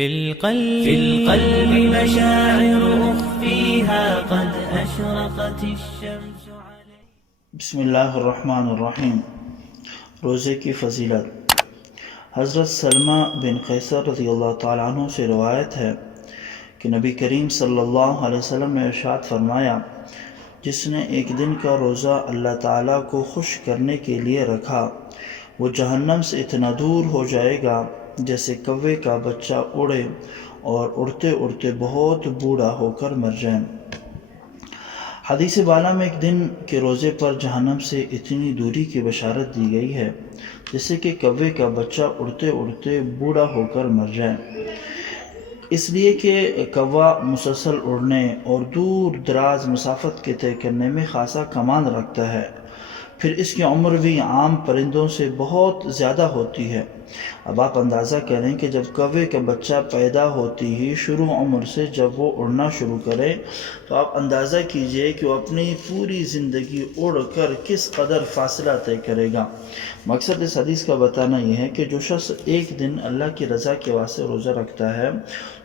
في القلب مشاعر أخفيها قد أشرقت الشمس عليه. بسم اللہ الرحمن الرحیم. روزے کی فضیلت. حضرت سلمہ بن قیصر رضی اللہ تعالیٰ عنہ سے روایت ہے کہ نبی کریم صلی اللہ علیہ وسلم نے ارشاد فرمایا، جس نے ایک دن کا روزہ اللہ تعالیٰ کو خوش کرنے کے لیے رکھا، وہ جہنم سے اتنا دور ہو جائے گا جیسے کوے کا بچہ اڑے اور اڑتے اڑتے بہت بوڑھا ہو کر مر جائے. حدیث بالا میں ایک دن کے روزے پر جہنم سے اتنی دوری کی بشارت دی گئی ہے جیسے کہ کوے کا بچہ اڑتے اڑتے بوڑھا ہو کر مر جائے، اس لیے کہ کوا مسلسل اڑنے اور دور دراز مسافت کے طے کرنے میں خاصا کمال رکھتا ہے، پھر اس کی عمر بھی عام پرندوں سے بہت زیادہ ہوتی ہے. اب آپ اندازہ کریں کہ جب کوے کا بچہ پیدا ہوتی ہی شروع عمر سے جب وہ اڑنا شروع کرے تو آپ اندازہ کیجئے کہ وہ اپنی پوری زندگی اڑ کر کس قدر فاصلہ طے کرے گا. مقصد اس حدیث کا بتانا یہ ہے کہ جو شخص ایک دن اللہ کی رضا کے واسطے روزہ رکھتا ہے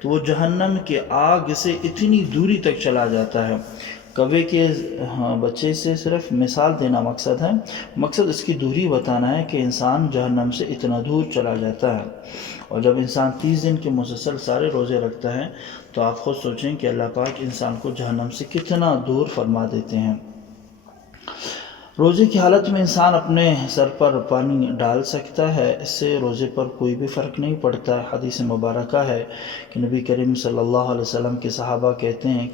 تو وہ جہنم کے آگ سے اتنی دوری تک چلا جاتا ہے. کوے کے بچے سے صرف مثال دینا مقصد ہے، مقصد اس کی دوری بتانا ہے کہ انسان جہنم سے اتنا دور چلا جاتا ہے. اور جب انسان 30 دن کے مسلسل سارے روزے رکھتا ہے تو آپ خود سوچیں کہ اللہ پاک انسان کو جہنم سے کتنا دور فرما دیتے ہیں. روزے کی حالت میں انسان اپنے سر پر پانی ڈال سکتا ہے، اس سے روزے پر کوئی بھی فرق نہیں پڑتا. حدیث مبارکہ ہے کہ نبی کریم صلی اللہ علیہ وسلم کے صحابہ کہتے ہیں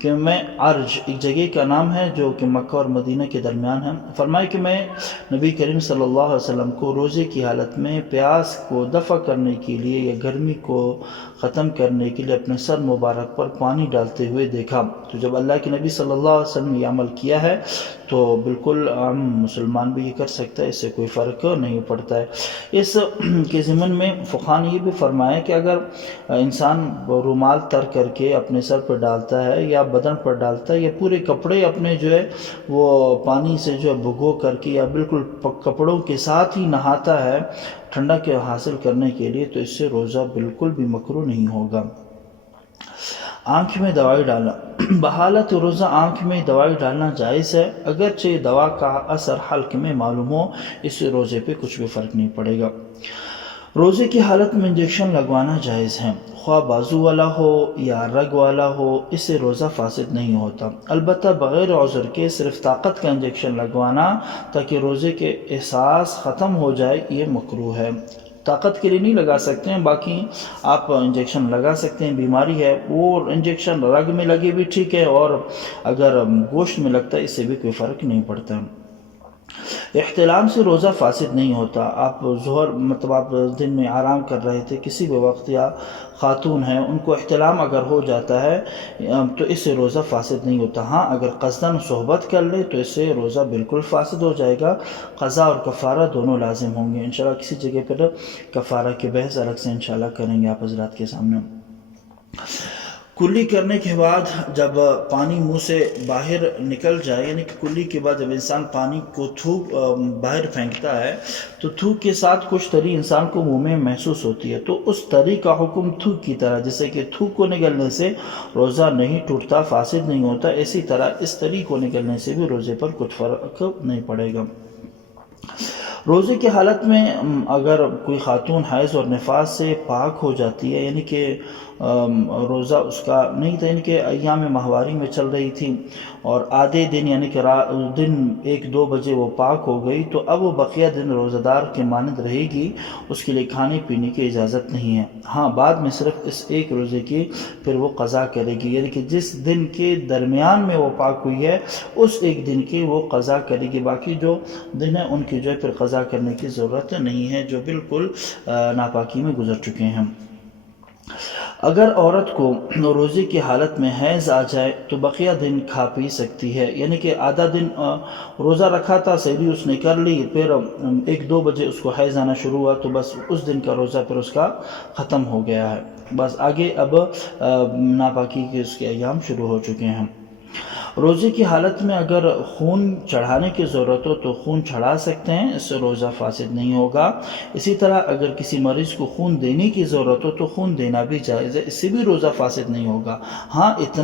کہ میں عرج ایک جگہ کا نام ہے جو کہ مکہ اور مدینہ کے درمیان ہے، فرمائے کہ میں نبی کریم صلی اللہ علیہ وسلم کو روزے کی حالت میں پیاس کو دفع کرنے کے لیے یا گرمی کو ختم کرنے کے لیے اپنے سر مبارک پر پانی ڈالتے ہوئے دیکھا. تو جب اللہ کے نبی صلی اللہ علیہ وسلم نے یہ عمل کیا ہے تو بالکل عام مسلمان بھی یہ کر سکتا ہے، اس سے کوئی فرق نہیں پڑتا ہے. اس کے ضمن میں فقہاء نے یہ بھی فرمایا کہ اگر انسان رومال تر کر کے اپنے سر پر ڈالتا ہے یا بدن پر ڈالتا ہے یا پورے کپڑے اپنے جو ہے وہ پانی سے جو ہے بھگو کر کے یا بالکل کپڑوں کے ساتھ ہی نہاتا ہے ٹھنڈا کے حاصل کرنے کے لیے، تو اس سے روزہ بالکل بھی مکروہ نہیں ہوگا. آنکھ میں دوائی ڈالنا. بحالت روزہ آنکھ میں دوائی ڈالنا جائز ہے، اگرچہ دوا کا اثر حلق میں معلوم ہو، اس سے روزے پہ کچھ بھی فرق نہیں پڑے گا. روزے کی حالت میں انجیکشن لگوانا جائز ہے، خواہ بازو والا ہو یا رگ والا ہو، اس سے روزہ فاسد نہیں ہوتا. البتہ بغیر عذر کے صرف طاقت کا انجیکشن لگوانا تاکہ روزے کے احساس ختم ہو جائے، یہ مکروہ ہے. طاقت کے لیے نہیں لگا سکتے ہیں، باقی آپ انجیکشن لگا سکتے ہیں. بیماری ہے وہ انجیکشن رگ میں لگے بھی ٹھیک ہے، اور اگر گوشت میں لگتا ہے اس سے بھی کوئی فرق نہیں پڑتا. احتلام سے روزہ فاسد نہیں ہوتا. آپ آپ دن میں آرام کر رہے تھے کسی بھی وقت، یا خاتون ہیں ان کو احتلام اگر ہو جاتا ہے تو اس سے روزہ فاسد نہیں ہوتا. ہاں اگر قصداً صحبت کر لے تو اس سے روزہ بالکل فاسد ہو جائے گا. قضا اور کفارہ دونوں لازم ہوں گے. انشاءاللہ کسی جگہ پر کفارہ کی بحث الگ سے انشاءاللہ کریں گے آپ حضرات کے سامنے. کلی کرنے کے بعد جب پانی منہ سے باہر نکل جائے، یعنی کہ کلی کے بعد جب انسان پانی کو تھوک باہر پھینکتا ہے تو تھوک کے ساتھ کچھ تری انسان کو منہ میں محسوس ہوتی ہے، تو اس تری کا حکم تھوک کی طرح، جیسے کہ تھوک کو نگلنے سے روزہ نہیں ٹوٹتا، فاسد نہیں ہوتا، اسی طرح اس تری کو نگلنے سے بھی روزے پر کچھ فرق نہیں پڑے گا. روزے کی حالت میں اگر کوئی خاتون حیض اور نفاس سے پاک ہو جاتی ہے، یعنی کہ روزہ اس کا نہیں تھا، یعنی کہ ایام ماہواری میں چل رہی تھی اور آدھے دن یعنی کہ دن 1-2 بجے وہ پاک ہو گئی، تو اب وہ بقیہ دن روزہ دار کے مانند رہے گی، اس کے لیے کھانے پینے کی اجازت نہیں ہے. ہاں بعد میں صرف اس ایک روزے کی پھر وہ قضا کرے گی، یعنی کہ جس دن کے درمیان میں وہ پاک ہوئی ہے اس ایک دن کی وہ قضا کرے گی. باقی جو دن ہیں ان کی جو ہے پھر قضا کرنے کی ضرورت نہیں ہے، جو بالکل ناپاکی میں گزر چکے ہیں. اگر عورت کو روزے کی حالت میں حیض آ جائے تو بقیہ دن کھا پی سکتی ہے، یعنی کہ آدھا دن روزہ رکھا تھا، سحری اس نے کر لی، پھر 1-2 بجے اس کو حیض آنا شروع ہوا تو بس اس دن کا روزہ پھر اس کا ختم ہو گیا ہے. بس آگے اب ناپاکی کے اس کے ایام شروع ہو چکے ہیں. روزے کی حالت میں اگر خون چڑھانے کی ضرورت ہو تو خون چڑھا سکتے ہیں، اس سے روزہ فاسد نہیں ہوگا۔ اسی طرح اگر کسی مریض کو خون دینے کی ضرورت ہو تو خون دینا بھی جائز ہے، اس سے بھی روزہ فاسد نہیں ہوگا۔ ہاں اتنا